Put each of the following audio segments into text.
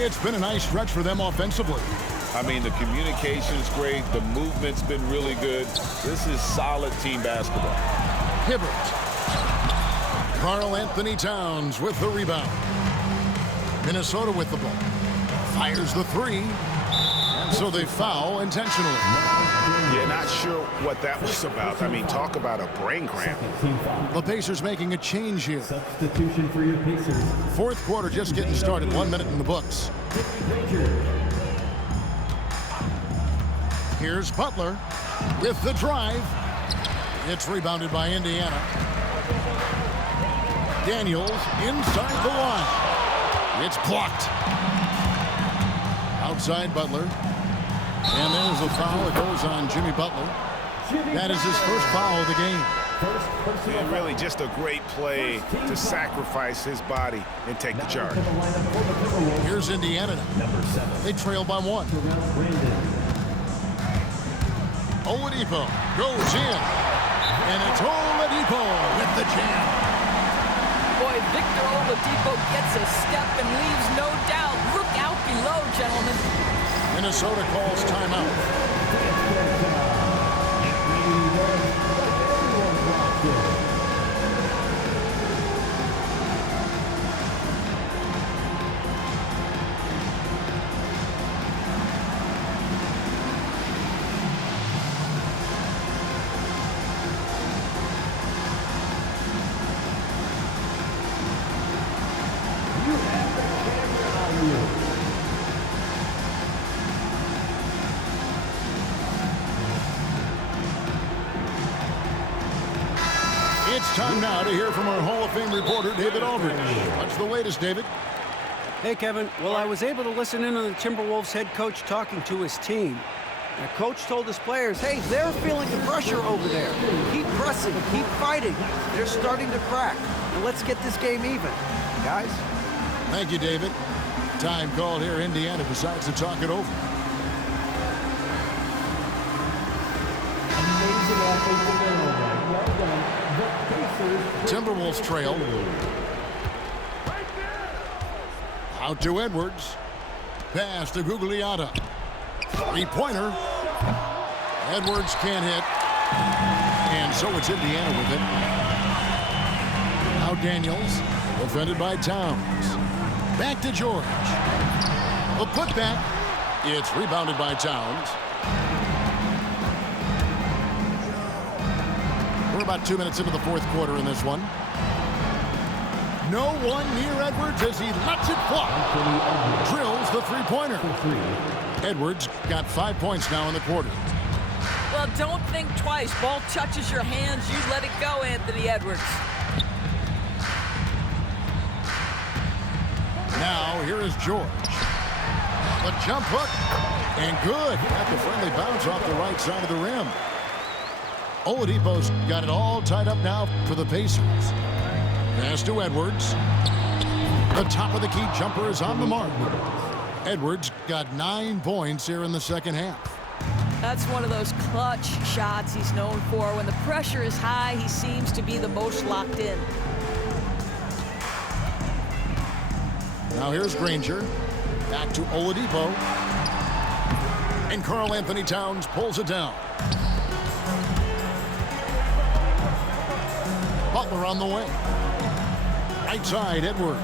It's been a nice stretch for them offensively. I mean, the communication's great. The movement's been really good. This is solid team basketball. Hibbert. Karl Anthony Towns with the rebound. Minnesota with the ball. Fires the three. And so they foul intentionally. Yeah, not sure what that was about. I mean, talk about a brain cramp. The Pacers making a change here. Substitution for your Pacers. Fourth quarter just getting started. 1 minute in the books. Here's Butler with the drive. It's rebounded by Indiana. Daniels inside the line. It's blocked. Outside Butler. And there's a foul. It goes on Jimmy Butler. That is his first foul of the game. And really just a great play to sacrifice his body and take the charge. Here's Indiana now. They trail by 1. Oladipo goes in. And it's Oladipo with the jam. Boy, Victor Oladipo gets a step and leaves no doubt. Look out below, gentlemen. Minnesota calls timeout. It's time now to hear from our Hall of Fame reporter, David Aldridge. What's the latest, David? Hey, Kevin. Well, I was able to listen in on the Timberwolves head coach talking to his team. The coach told his players, hey, they're feeling the pressure over there. Keep pressing, keep fighting. They're starting to crack. And let's get this game even, guys. Thank you, David. Time called here. Indiana decides to talk it over. Amazing offensive turnover. Well done. The Pacers. Timberwolves trail. Out to Edwards. Pass to Gugliotta. Three-pointer. Edwards can't hit. And so it's Indiana with it. Now Daniels. Defended by Towns. Back to George. A putback. It's rebounded by Towns. We're about 2 minutes into the fourth quarter in this one. No one near Edwards as he lets it fly. Drills the three-pointer. Edwards got 5 points now in the quarter. Well, don't think twice. Ball touches your hands, you let it go, Anthony Edwards. Now, here is George. The jump hook. And good. Got the friendly bounce off the right side of the rim. Oladipo's got it all tied up now for the Pacers. Pass to Edwards. The top of the key jumper is on the mark. Edwards got 9 points here in the second half. That's one of those clutch shots he's known for. When the pressure is high, he seems to be the most locked in. Now here's Granger. Back to Oladipo. And Karl Anthony Towns pulls it down. Butler on the way. Right side, Edwards.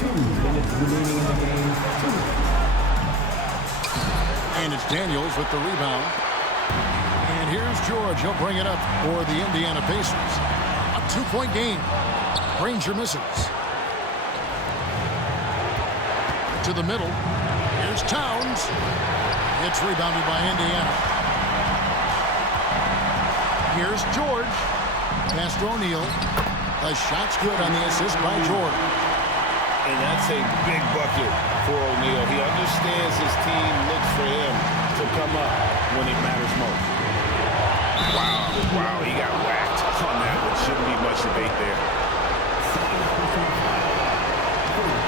2 minutes remaining in the game. And it's Daniels with the rebound. And here's George. He'll bring it up for the Indiana Pacers. A 2-point game. Granger misses. To the middle. Here's Towns. It's rebounded by Indiana. Here's George. Pass to O'Neal. The shot's good on the assist by George. And that's a big bucket for O'Neal. He understands his team looks for him to come up when it matters most. Wow, he got whacked on that one. Shouldn't be much debate there.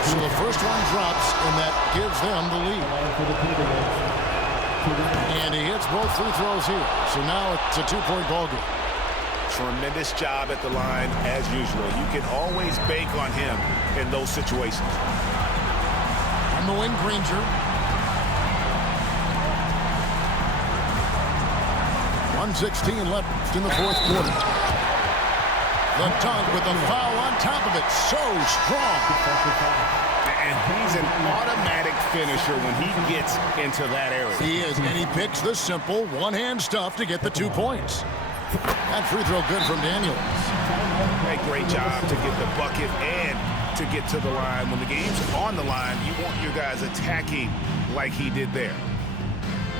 So the first one drops, and that gives them the lead. And he hits both free throws here. So now it's a 2-point ball game. tremendous job at the line as usual. You can always bank on him in those situations. On the wing, Granger. 1:16 left in the fourth quarter. The dunk with the foul on top of it. So strong. And he's an automatic finisher when he gets into that area. He is, and he picks the simple one-hand stuff to get the 2 points. That free throw good from Daniels. A great job to get the bucket and to get to the line. When the game's on the line, you want your guys attacking like he did there.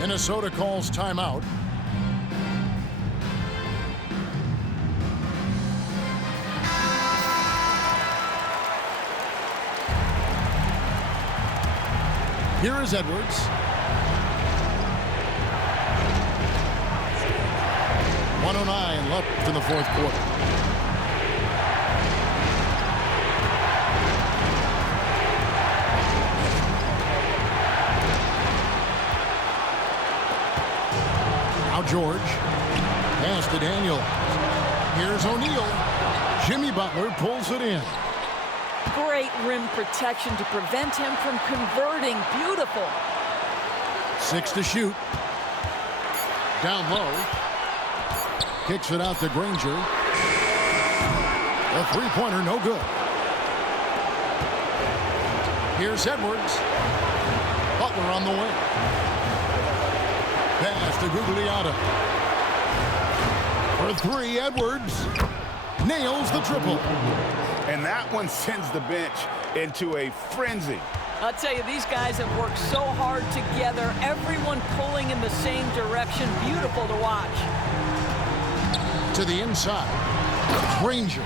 Minnesota calls timeout. Here is Edwards. .109 left in the fourth quarter. Now George. Pass to Daniel. Here's O'Neal. Jimmy Butler pulls it in. Great rim protection to prevent him from converting. Beautiful. 6 to shoot. Down low. Kicks it out to Granger. A three-pointer, no good. Here's Edwards. Butler on the wing. Pass to Gugliotta. For three, Edwards nails the triple. And that one sends the bench into a frenzy. I'll tell you, these guys have worked so hard together. Everyone pulling in the same direction. Beautiful to watch. To the inside. Granger.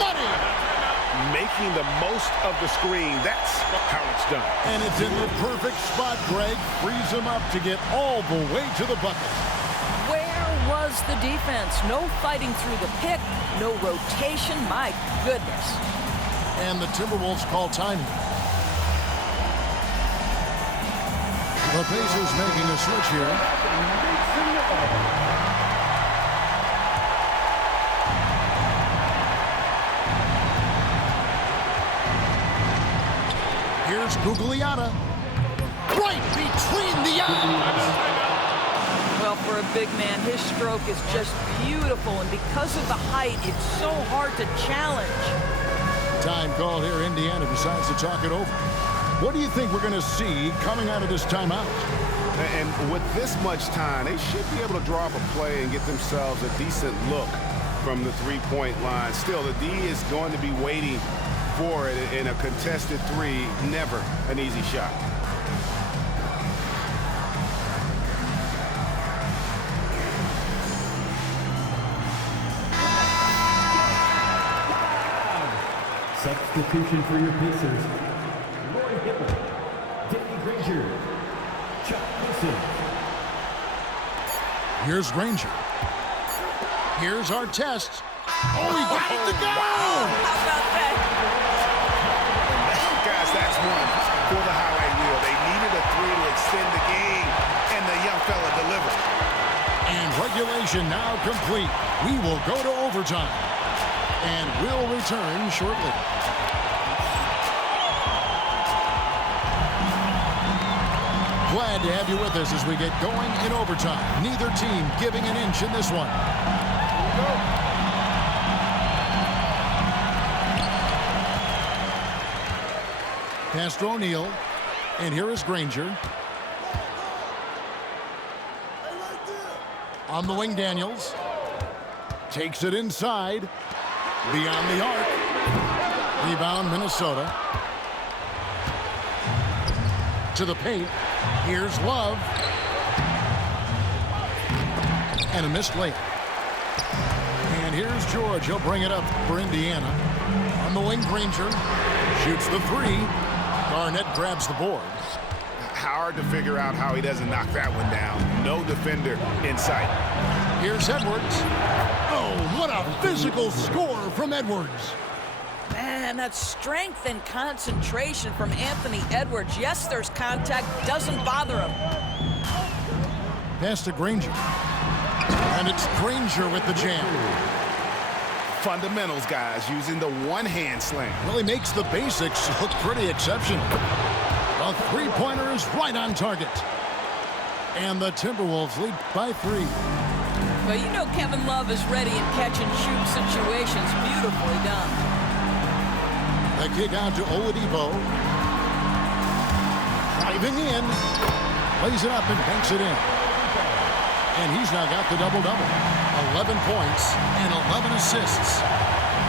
Money! Making the most of the screen. That's how it's done. And it's in the perfect spot, Greg. Frees him up to get all the way to the bucket. Where was the defense? No fighting through the pick. No rotation. My goodness. And the Timberwolves call time. The Pacers making a switch here. Here's Gugliotta. Right between the eyes. Well, for a big man, his stroke is just beautiful. And because of the height, it's so hard to challenge. Time called here. Indiana decides to talk it over. What do you think we're going to see coming out of this timeout? And with this much time, they should be able to draw up a play and get themselves a decent look from the three-point line. Still, the D is going to be waiting for it in a contested three. Never an easy shot. Substitution for your Pacers. Roy Hibbert, Danny Granger, Chuck Wilson. Here's Granger. Here's our test. Oh, he got it to go! How about that? Guys, that's one for the highlight reel. They needed a three to extend the game, and the young fella delivered. And regulation now complete. We will go to overtime. And we'll return shortly. Glad to have you with us as we get going in overtime. Neither team giving an inch in this one. Pass to O'Neal. And here is Granger. On the wing, Daniels. Takes it inside. Beyond the arc. Rebound, Minnesota. To the paint. Here's Love. And a missed layup. And here's George. He'll bring it up for Indiana. On the wing, Granger. Shoots the three. Garnett grabs the board. Hard to figure out how he doesn't knock that one down. No defender in sight. Here's Edwards. Oh, what a physical score from Edwards. Man, that's strength and concentration from Anthony Edwards. Yes, there's contact. Doesn't bother him. Pass to Granger. And it's Granger with the jam. Fundamentals, guys, using the one-hand slam. Really makes the basics look pretty exceptional. The three-pointer is right on target. And the Timberwolves lead by 3. Well, you know Kevin Love is ready in catch-and-shoot situations. Beautifully done. The kick out to Oladipo. Driving in. Lays it up and banks it in. And he's now got the double-double. 11 points and 11 assists.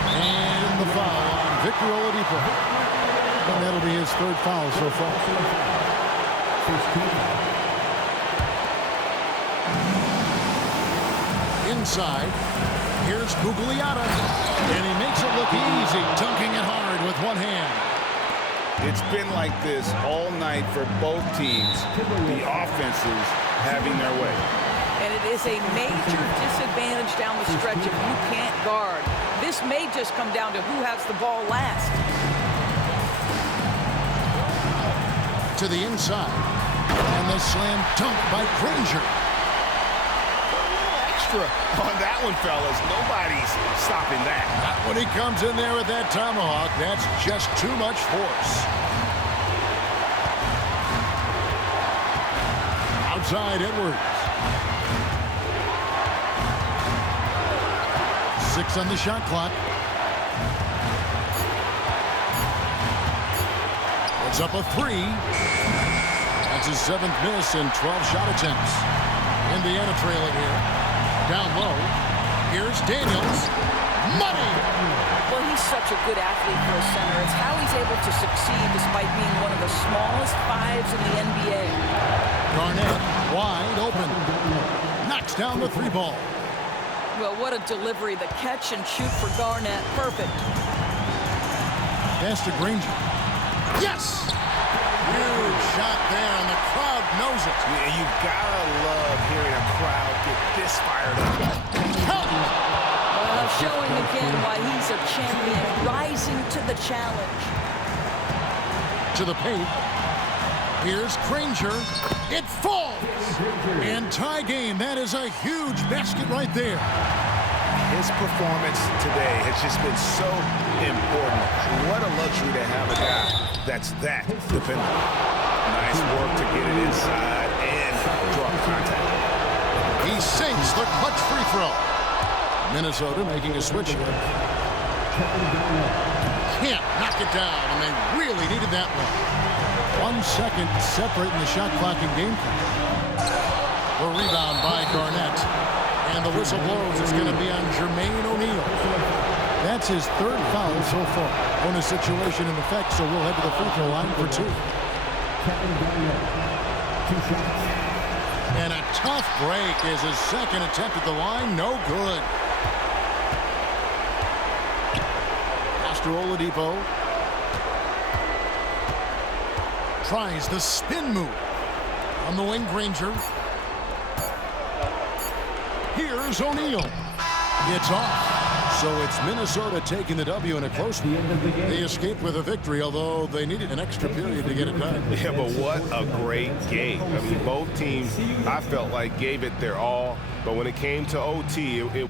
And the foul on Victor Oladipo. And that'll be his 3rd foul so far. Inside, here's Gugliotta. And he makes it look easy, dunking it hard with one hand. It's been like this all night for both teams. The offenses having their way. And it is a major disadvantage down the stretch if you can't guard. This may just come down to who has the ball last. To the inside. And the slam dunk by Granger. Extra on that one, fellas. Nobody's stopping that. Not when he comes in there with that tomahawk. That's just too much force. Outside Edwards. 6 on the shot clock. Puts up a 3. That's his 7th miss in 12 shot attempts. Indiana trailing here. Down low. Here's Daniels. Money! Well, he's such a good athlete for a center. It's how he's able to succeed despite being one of the smallest 5s in the NBA. Garnett wide open. Knocks down the 3 ball. Well, what a delivery. The catch and shoot for Garnett. Perfect. Pass to Granger. Yes! Huge shot there, and the crowd knows it. Yeah, you gotta love hearing a crowd get this fired up. Count! Well, showing again why he's a champion, rising to the challenge. To the paint. Here's Granger. It falls! And tie game. That is a huge basket right there. His performance today has just been so important. What a luxury to have a guy that's that dependable. Nice work to get it inside and draw contact. He sinks the clutch free throw. Minnesota making a switch here. Can't knock it down, and they really needed that one. 1 second separating the shot clock and game clock. The rebound by Garnett. And the whistle blows. It's going to be on Jermaine O'Neal. That's his 3rd foul so far. Bonus situation in effect, so we'll head to the free throw line for 2. And a tough break is his 2nd attempt at the line. No good. Master Oladipo tries the spin move. On the wing, Granger. Here's O'Neal. It's off. So it's Minnesota taking the W in a close one. They escaped with a victory, although they needed an extra period to get it done. Yeah, but what a great game. I mean, both teams, I felt like, gave it their all. But when it came to OT, it